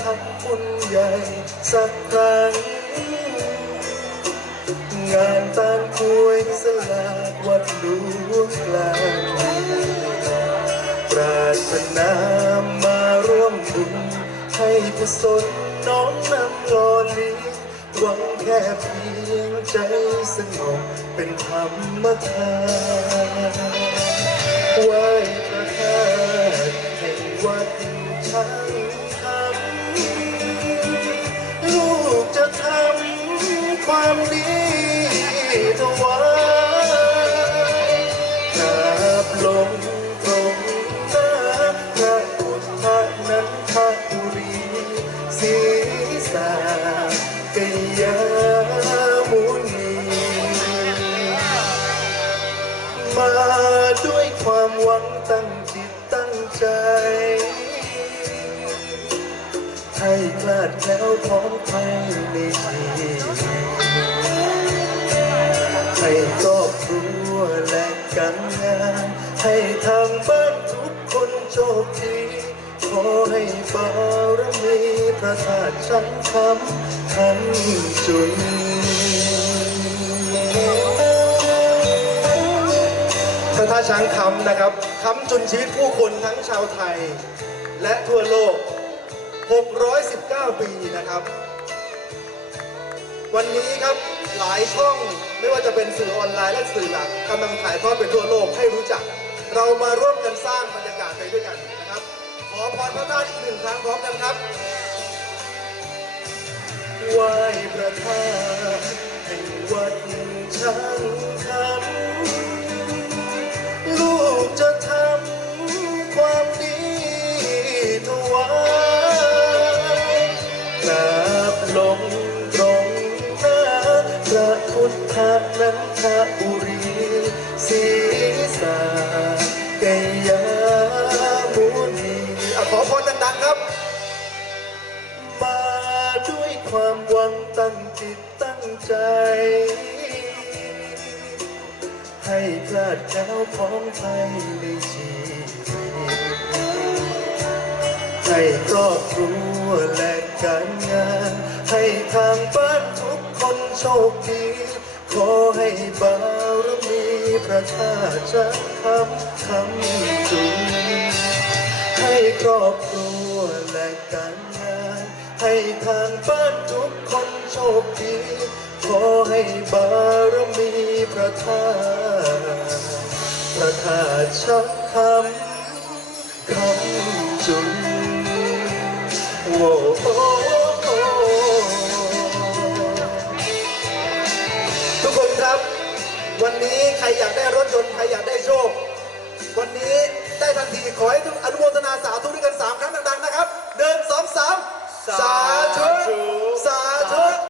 ทำบุญใหญ่สักครั้ง งานตามควยสลากวัดหลวงกลางปรารถนามาร่วมบุญให้กุศลน้องนำหล่อเลี้ยงหวังแค่เพียงใจสงบเป็นธรรมทานไหว้พ ความดีถวายกราบลงตรงหน้าพระพุทธนันทบุรีศีสาเกยามุนีมาด้วยความหวังตั้งจิตตั้งใจให้คลาดแล้วพร้อมไปในชีวิต ให้ครอบครัวและการงานให้ทางบ้านทุกคนโชคดีขอให้บารมีพระธาตุชั้นคำทั้งจุนพระธาตุช้างคำนะครับคำจุนชีวิตผู้คนทั้งชาวไทย และทั่วโลก 619 ปีนะครับ วันนี้ครับหลายช่องไม่ว่าจะเป็นสื่อออนไลน์และสื่อหลักกำลังถ่ายทอดไปทั่วโลกให้รู้จัก เรามาร่วมกันสร้างบรรยากาศไปด้วยกันนะครับ ขอพรพระธาตุอีกหนึ่งครั้งพร้อมกันครับไหวพระธาตุ ทธนันทบุรีศีสาเกยามุนีอะขอพรดังๆครับ มาด้วยความหวังตั้งจิตตั้งใจ ให้คลาดแคล้วพร้อมไปในชีวิตให้ครอบครัวและการงาน ให้ทางบ้านทุกคนโชคดี ขอให้บารมีพระธาตุจะคำคำจุนให้ครอบครัวและการงาน ให้ทางบ้านทุกคนโชคดี ขอให้บารมีพระธาตุพระธาตุชักคำคำจุนโอ้ วันนี้ใครอยากได้รถยนต์ ใครอยากได้โชค วันนี้ได้ทันทีขอให้ทุกอนุโมท